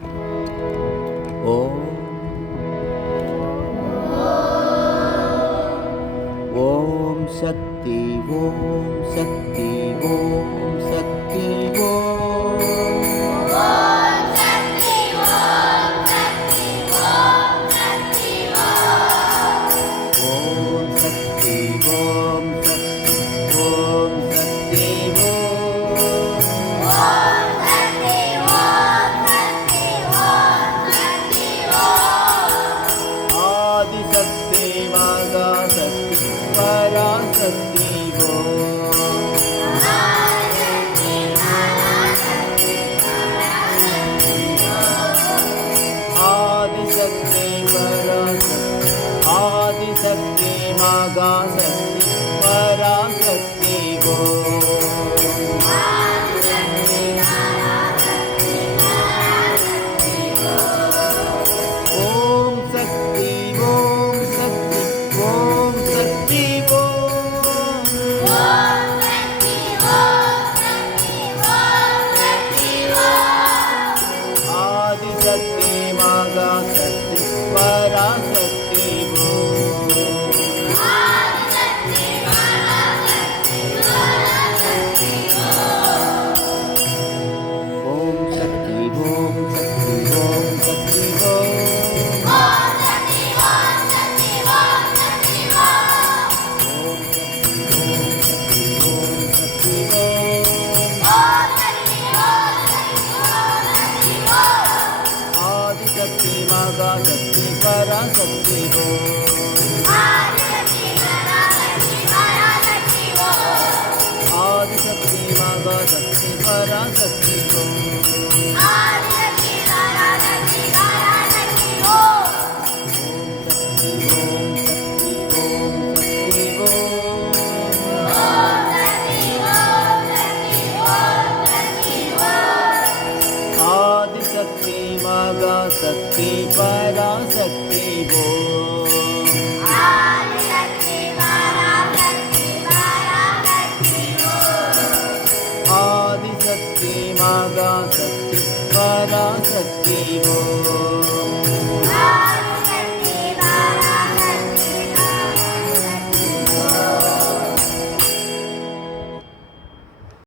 Om Om Shakti Om Shakti Om Shakti Om Om Shakti Om Shakti Om Sakthi Adishakti Mahashakti Parasakthi Adishakti Parasakthi Adishakti Mahashakti Parasakthi Om Shakti Om Shakti Om Sakthi Adishakti Mahashakti Parasakthi Om Shakti Om Shakti Om Sakthi Adishakti Mahashakti Parasakthi Adishakti Mahashakti Parasakthi Om Shakti Om Sakthi Adishakti Mahashakti Parasakthi Adishakti Mahashakti Parasakthi